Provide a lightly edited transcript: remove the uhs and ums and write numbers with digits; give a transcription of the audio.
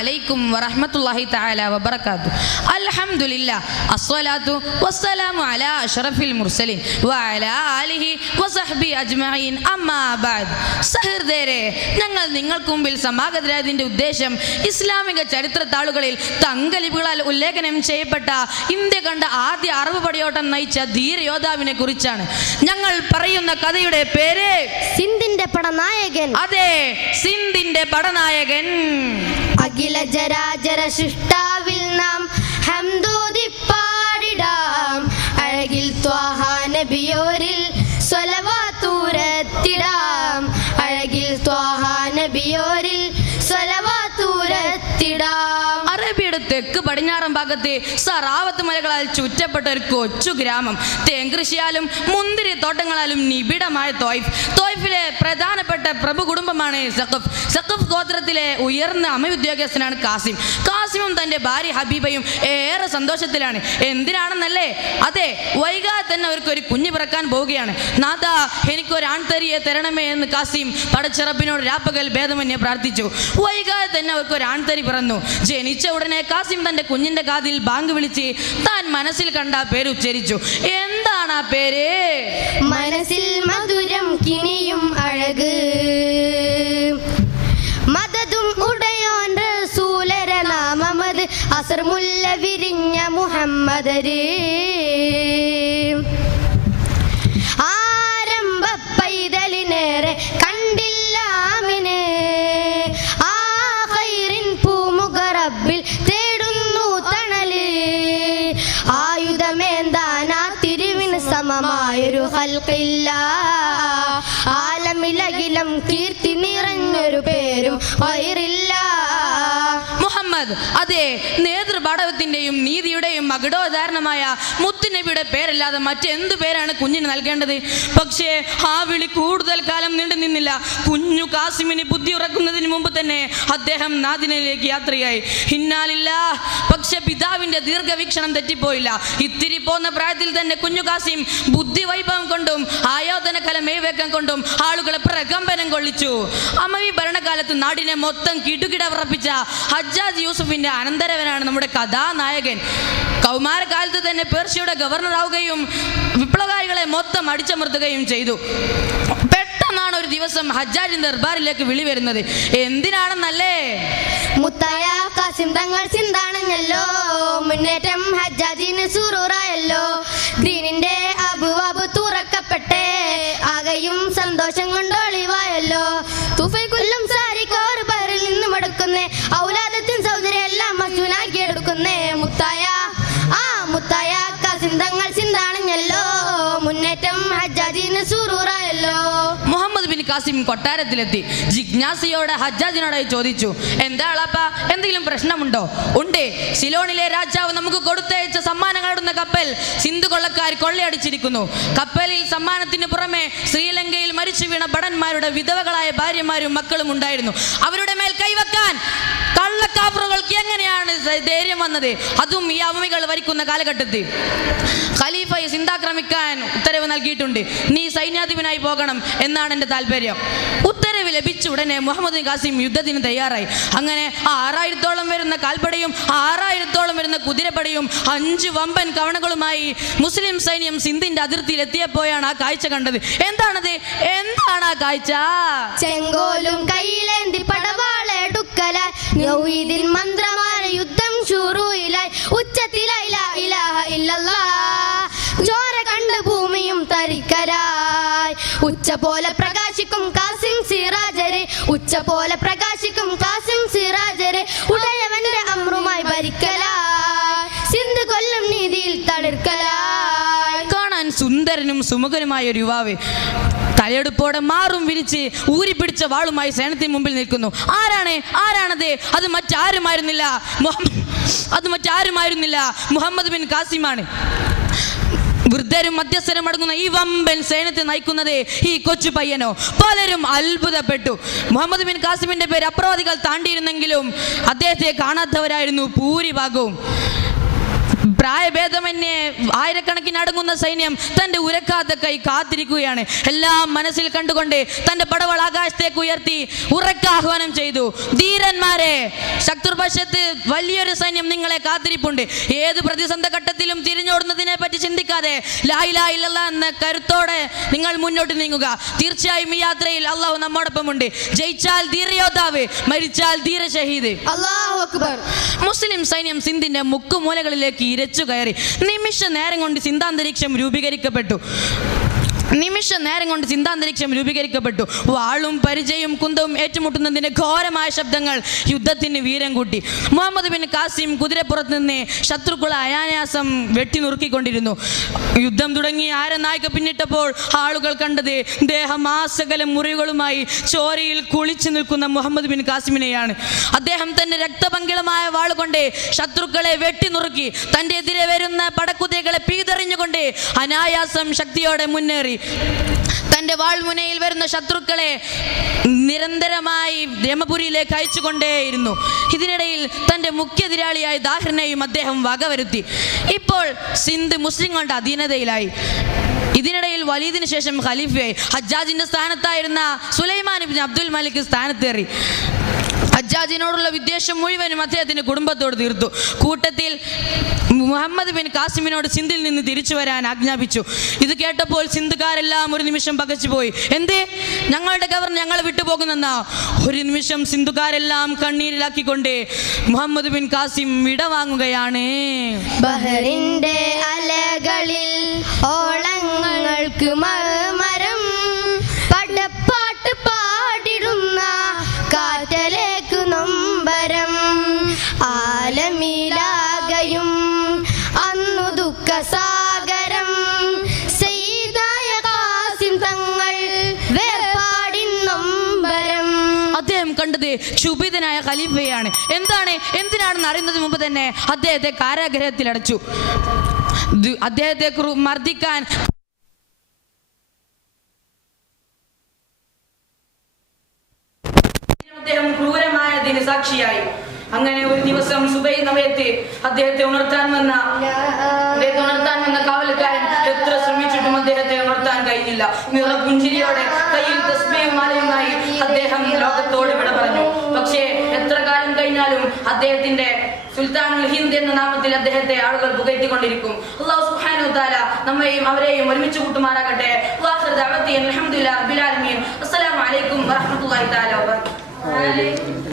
അലൈക്കും വറഹ്മത്തുള്ളാഹി തആല വബറകാതുഹു. അൽഹംദുലില്ലാഹ് അസ്സലാത്തു വസ്സലാമു അലാ അഷ്റഫിൽ മുർസലീൻ വഅലാ ആലിഹി വസഹ്ബി അജ്മഈൻ. അമ്മാ ബഅദ്. സഹൃദയരെ, ഞങ്ങൾ നിങ്ങൾക്ക് മുമ്പിൽ സമാഗതരായതിന്റെ ഉദ്ദേശം ഇസ്ലാമിക ചരിത്ര താളുകളിൽ തങ്കലിപികളാൽ ഉല്ലേഖനം ചെയ്യപ്പെട്ട ഇന്ത്യ കണ്ട ആദ്യ അറബ് പടയോട്ടം നയിച്ച ധീരയോദ്ധാവിനെ കുറിച്ചാണ്. ഞങ്ങൾ പറയുന്ന കഥയുടെ പേര് സിന്ധിന്റെ പടനായകൻ. അതെ, സിന്ധിന്റെ പടനായകൻ. അഖില ജരാചര സൃഷ്ടാവിൽ നാം ഹംദോദി പാടിടാം. അഴകിൽ ത്വാഹ നബിയോരിൽ സ്വലവാത്തൂരത്തിടാം. അഴകിൽ ത്വാഹ നബിയോരിൽ സ്വലവാത്തൂരത്തിടാം. അറേബ്യയുടെ തെക്ക് പടിഞ്ഞാറൻ ഭാഗത്തെ സറാവത്ത് മലകളാൽ ചുറ്റപ്പെട്ട ഒരു കൊച്ചു ഗ്രാമം. തേങ്കൃഷിയാലും മുന്തിരി തോട്ടങ്ങളാലും നിബിഡമായ തോയ്ഫിലെ പ്രധാനപ്പെട്ട പ്രഭു കുടുംബമാണ് സഖഫ്. സഖഫ് ഗോത്രത്തിലെ ഉയർന്ന അമയുദ്യോഗസ്ഥനാണ് കാസിമും തന്റെ ഭാര്യ ഹബീബയും ഏറെ സന്തോഷത്തിലാണ്. എന്തിനാണെന്നല്ലേ? അതെ, വൈകാതെ തന്നെ അവർക്ക് ഒരു കുഞ്ഞ് പിറക്കാൻ പോവുകയാണ്. നാഥാ, എനിക്കൊരു ആൺതരിയെ തരണമേ എന്ന് കാസിം പടച്ചിറപ്പിനോട് രാപ്പകൽ ഭേദമന്യേ പ്രാർത്ഥിച്ചു. വൈകാതെ തന്നെ അവർക്ക് ഒരു ആൺതരി പിറന്നു. ജനിച്ച ഉടനെ കാസിം തന്റെ കുഞ്ഞിന്റെ കാതിൽ ബാങ്ക് വിളിച്ച് താൻ മനസ്സിൽ കണ്ട പേര് ഉച്ചരിച്ചു. എന്താണ് ആ പേര്? മനസ്സിൽ മധുരം കിനിയും അഴക്, മദതും ഉടയോൻ റസൂലര നാമമത്, അസർമുല്ല വിരിഞ്ഞ മുഹമ്മദര്. ആരംഭ പൈതലിനേറെ കണ്ടില്ലാമിന്, ആ ഖൈറിൻ പൂമുഖ റബ്ബിൽ തേടുന്നു തണല്. ആയുധമേന്താനാ തിരുവിന് സമമായൊരു ഖൽഖില്ല, ആലമിലകിലം കീർത്തി നിറഞ്ഞൊരു പേരും ഖൈറില്ല. മുഹമ്മദ്. അതെ, നേതൃപാടവത്തിന്റെയും നീതിയുടെയും മകുടോദാഹരണമായ മുത്തുനബിയുടെ പേരല്ലാതെ മറ്റെന്തു പേരാണ് കുഞ്ഞിന് നൽകേണ്ടത്? പക്ഷേ ആ വിളി കൂടുതൽ കാലം നീണ്ടു നിന്നില്ല. കുഞ്ഞു കാസിമിന് ബുദ്ധി ഉറക്കുന്നതിന് മുമ്പ് തന്നെ അദ്ദേഹം നാദിനിലേക്ക് യാത്രയായി. ഹിന്നാലില്ലാഹ്. പക്ഷെ പിതാവിന്റെ ദീർഘവീക്ഷണം തെറ്റിപ്പോയില്ല. ഇത്തിരി പോന്ന പ്രായത്തിൽ തന്നെ കുഞ്ഞു കാസിം ബുദ്ധി വൈഭവം കൊണ്ടും ആയോധന കല മേവേക്കം കൊണ്ടും ആളുകളെ പ്രകമ്പനം കൊള്ളിച്ചു. അമവി ഭരണകാലത്ത് നാടിനെ മൊത്തം കിടുകിട വിറപ്പിച്ച ഹജ്ജാജ് യൂസുഫിന്റെ അനന്തരവനാണ് നമ്മുടെ കഥാനായകൻ. കൗമാരകാലത്ത് തന്നെ പേർഷ്യയുടെ ഗവർണർ ആവുകയും വിപ്ലവകാരികളെ മൊത്തം അടിച്ചമർത്തുകയും ചെയ്തു. പെട്ടെന്നാണ് ഒരു ദിവസം ഹജ്ജാജിന്റെ ദർബാറിലേക്ക് വിളി വരുന്നത്. എന്തിനാണെന്നല്ലേ? മുത്തായ കാസിം തങ്ങൾ ചിന്താണഞ്ഞല്ലോ, മുന്നേറ്റം ഹജ്ജാജിന് സുറൂറായല്ലോ. ദീനിന്റെ അബുവാബ് തുറക്കപ്പെട്ടേ, ആകെയും സന്തോഷം കൊണ്ടൊളിവായല്ലോ. തുഫൈക്കുല്ലും സാരിക്കോർ ബഹറിൽ നിന്നും എടുക്കുന്നേ, ഔലാദത്തിൻ സൗന്ദര്യം എല്ലാം മസ്തുനാക്കി എടുക്കുന്നേ. മുത്തായ കാസിം തങ്ങൾ ചിന്താണഞ്ഞല്ലോ, മുന്നേറ്റം ഹജ്ജാജിന് സുറൂറായല്ലോ. മുഹമ്മദ് ബിൻ കാസിം കൊട്ടാരത്തിലെത്തി. ജിജ്ഞാസയോടെ ഹജ്ജാജിനോടായി ചോദിച്ചു, എന്താ അളാപ്പ, എന്തെങ്കിലും പ്രശ്നമുണ്ടോ? ഉണ്ട്. സിലോണിലെ രാജാവ് നമുക്ക് കൊടുത്തയച്ച സമ്മാനങ്ങളടുന്ന കപ്പൽ സിന്ധു കൊള്ളക്കാർ കൊള്ളയടിച്ചിരിക്കുന്നു. കപ്പലിൽ സമ്മാനത്തിന് പുറമെ ശ്രീലങ്കയിൽ മരിച്ചു വീണ ഭടന്മാരുടെ വിധവകളായ ഭാര്യമാരും മക്കളും ഉണ്ടായിരുന്നു. അവരുടെ മേൽ കൈവക്കാൻ കള്ളക്കാഫറുകൾക്ക് എങ്ങനെയാണ് ധൈര്യം വന്നത്? അതും ഈ അവമികൾ ഭരിക്കുന്ന കാലഘട്ടത്തിൽ. ഖലീഫയെ സിന്ധാക്രമിക്കാൻ ഉത്തരവ് നൽകിയിട്ടുണ്ട്. നീ സൈന്യാധിപനായി പോകണം എന്നാണ് എൻ്റെ താല്പര്യം. ഉത്തരവ് ലഭിച്ച ഉടനെ മുഹമ്മദ് കാസിം യുദ്ധത്തിന് തയ്യാറായി. അങ്ങനെ 6000-ഓളം വരുന്ന കാൽപ്പടയും 6000-ഓളം വരുന്ന കുതിരപ്പടയും 5 വമ്പൻ കവണകളുമായി മുസ്ലിം സൈന്യം സിന്ധിന്റെ അതിർത്തിയിൽ എത്തിയപ്പോഴാണ് ആ കാഴ്ച കണ്ടത്. എന്താണ് ആ കാഴ്ച? ചെങ്കോലും കയ്യിലേന്തി പടവാളെടുക്കല, യൗഹീദിൻ മന്ത്രമായ യുദ്ധം ശുറൂയിലായി. ഉച്ചത്തിലായി ലാ ഇലാഹ ഇല്ലല്ലാഹ്, ചോര കണ്ട് ഭൂമിയും തരിക്കരായി. ഉച്ച പോലെ പ്രകാശിക്കും കാസിം സിറാജരെ, ഉച്ച പോലെ പ്രകാശിക്കും കാസിം സിറാജരെ. ഉടയവന്റെ അമ്രുമായി ഭരിക്കലായി, സിന്ധു കൊല്ലും നീതിയിൽ തളിർക്കലായി. കാണാൻ സുന്ദരനും സുമുഖനുമായ ഒരു യുവാവ് തലയെടുപ്പോടെ മാറും വിരിച്ച് ഊരിപ്പിടിച്ച വാളുമായി സേനത്തിന് മുമ്പിൽ നിൽക്കുന്നു. ആരാണത്? അത് മറ്റാരുമായിരുന്നില്ല, മുഹമ്മദ് ബിൻ കാസിമാണ്. വൃദ്ധരും മധ്യസ്ഥരും അടങ്ങുന്ന ഈ വമ്പൻ സൈന്യത്തെ നയിക്കുന്നത് ഈ കൊച്ചു പയ്യനോ? പലരും അത്ഭുതപ്പെട്ടു. മുഹമ്മദ് ബിൻ കാസിമിന്റെ പേര് അപ്രവാദികൾ താണ്ടിയിരുന്നെങ്കിലും അദ്ദേഹത്തെ കാണാത്തവരായിരുന്നു ഭൂരിഭാഗവും. പ്രായഭേദമന്യേ ആയിരക്കണക്കിന് അടങ്ങുന്ന സൈന്യം തന്റെ ഉരക്കാത്ത കൈ കാത്തിരിക്കുകയാണ്. എല്ലാം മനസ്സിൽ കണ്ടുകൊണ്ട് തന്റെ പടവൾ ആകാശത്തേക്ക് ഉയർത്തി ഉറക്കാഹ്വാനം ചെയ്തു, ധീരന്മാരെ, ശത്രുപക്ഷത്ത് വലിയൊരു സൈന്യം നിങ്ങളെ കാത്തിരിപ്പുണ്ട്. ഏത് പ്രതിസന്ധ ഘട്ടത്തിലും തിരിഞ്ഞോടുന്നതിനെ പറ്റി ചിന്തിക്കാതെ ലാ ഇലാഹ ഇല്ലല്ലാഹ് എന്ന കരുത്തോടെ നിങ്ങൾ മുന്നോട്ട് നീങ്ങുക. തീർച്ചയായും ഈ യാത്രയിൽ അള്ളാഹു നമ്മോടൊപ്പമുണ്ട്. ജയിച്ചാൽ ധീരയോദ്ധാവ്, മരിച്ചാൽ ധീര ഷഹീദ്. അല്ലാഹു അക്ബർ. മുസ്ലിം സൈന്യം സിന്ധിന്റെ മുക്കുമൂലകളിലേക്ക് ഇരച്ചു കയറി. നിമിഷ നേരം കൊണ്ട് ചിന്താന്തരീക്ഷം രൂപീകരിക്കപ്പെട്ടു. വാളും പരിചയും കുന്തവും ഏറ്റുമുട്ടുന്നതിന്റെ ഘോരമായ ശബ്ദങ്ങൾ യുദ്ധത്തിന് വീരം കൂട്ടി. മുഹമ്മദ് ബിൻ കാസിം കുതിരപ്പുറത്ത് നിന്ന് ശത്രുക്കളെ അനായാസം വെട്ടി നുറുക്കിക്കൊണ്ടിരുന്നു. യുദ്ധം തുടങ്ങി ആരനായിക പിന്നിട്ടപ്പോൾ ആളുകൾ കണ്ടത് ദേഹമാസകലം മുറിവുകളുമായി ചോരയിൽ കുളിച്ചു നിൽക്കുന്ന മുഹമ്മദ് ബിൻ കാസിമിനെയാണ്. അദ്ദേഹം തന്റെ രക്തപങ്കിളമായ വാളുകൊണ്ട് ശത്രുക്കളെ വെട്ടി നുറുക്കി തന്റെ എതിരെ വരുന്ന പടക്കുതിരകളെ പീതറിഞ്ഞുകൊണ്ട് അനായാസം ശക്തിയോടെ മുന്നേറി. തന്റെ വാൾമുനയിൽ വരുന്ന ശത്രുക്കളെ നിരന്തരമായി യമപുരിയിലേക്ക് അയച്ചുകൊണ്ടേയിരുന്നു. ഇതിനിടയിൽ തന്റെ മുഖ്യതിരാളിയായ ദാഹിറിനെയും അദ്ദേഹം വകവരുത്തി. ഇപ്പോൾ സിന്ധ് മുസ്ലിങ്ങളുടെ അധീനതയിലായി. ഇതിനിടയിൽ വലീദിന് ശേഷം ഖലീഫയായി. ഹജ്ജാജിന്റെ സ്ഥാനത്തായിരുന്ന സുലൈമാൻ ഇബ്നു അബ്ദുൽ മലിക് സ്ഥാനത്തേറി. ഹജ്ജാജിനോടുള്ള വിദ്വേഷം മുഴുവനും അദ്ദേഹത്തിന്റെ കുടുംബത്തോട് തീർത്തു. കൂട്ടത്തിൽ മുഹമ്മദ് ബിൻ കാസിമിനോട് സിന്ധിൽ നിന്ന് തിരിച്ചു വരാൻ ആജ്ഞാപിച്ചു. ഇത് കേട്ടപ്പോൾ സിന്ധുകാരെല്ലാം ഒരു നിമിഷം പകച്ചുപോയി. എന്തേ, ഞങ്ങളുടെ ഗവർണർ ഞങ്ങളെ വിട്ടുപോകുന്നെന്നാ? ഒരു നിമിഷം സിന്ധുകാരെല്ലാം കണ്ണീരിലാക്കിക്കൊണ്ട് മുഹമ്മദ് ബിൻ കാസിം വിടവാങ്ങുകയാണ്. ബഹറിന്റെ അലകളിൽ ഓളങ്ങൾക്ക് മരം പടപ്പാട്ട് പാടിടുന്ന കാറ്റലേക്ക് നൊമ്പരം ആലമിലാകയും അന്നു ദുഃഖസാഗരം സയ്യിദായ ഖാസിം തങ്ങൾ വേർപാടിൻ നൊമ്പരം. അദ്ദേഹം കണ്ടത് ക്ഷുഭിതനായ ഖലീഫയാണ്. എന്തിനാണെന്ന് അറിയുന്നതിന് മുമ്പ് തന്നെ അദ്ദേഹത്തെ കാരാഗ്രഹത്തിലടച്ചു. അദ്ദേഹത്തെ മർദ്ദിക്കാൻ അദ്ദേഹം ക്രൂരമായതിന് സാക്ഷിയായി. അങ്ങനെ ഒരു ദിവസം സുബൈ സമയത്ത് അദ്ദേഹത്തെ ഉണർത്താൻ വന്ന കാവൽക്കാരൻ എത്ര ശ്രമിച്ചിട്ടും അദ്ദേഹത്തെ ഉണർത്താൻ കഴിഞ്ഞില്ല. നിറപുഞ്ചിരിയോടെ കയ്യിൽ തസ്ബീഹും മാലയുമായി അദ്ദേഹം ലോകത്തോട് വിട പറഞ്ഞു. പക്ഷേ എത്ര കാലം കഴിഞ്ഞാലും അദ്ദേഹത്തിന്റെ സുൽത്താനുൽ ഹിന്ദ് എന്ന നാമത്തിൽ അദ്ദേഹത്തെ ആളുകൾ പുകഴ്ത്തിക്കൊണ്ടിരിക്കും. അല്ലാഹു സുബ്ഹാനഹു വ തആല നമ്മയും അവരെയും ഒരുമിച്ച് കൂട്ടുമാറാകട്ടെ. അൽഹംദുലില്ലാഹി റബ്ബിൽ ആലമീൻ. അസ്സലാമു അലൈക്കും വറഹ്മത്തുള്ളാഹി തആല വബറകാതുഹു.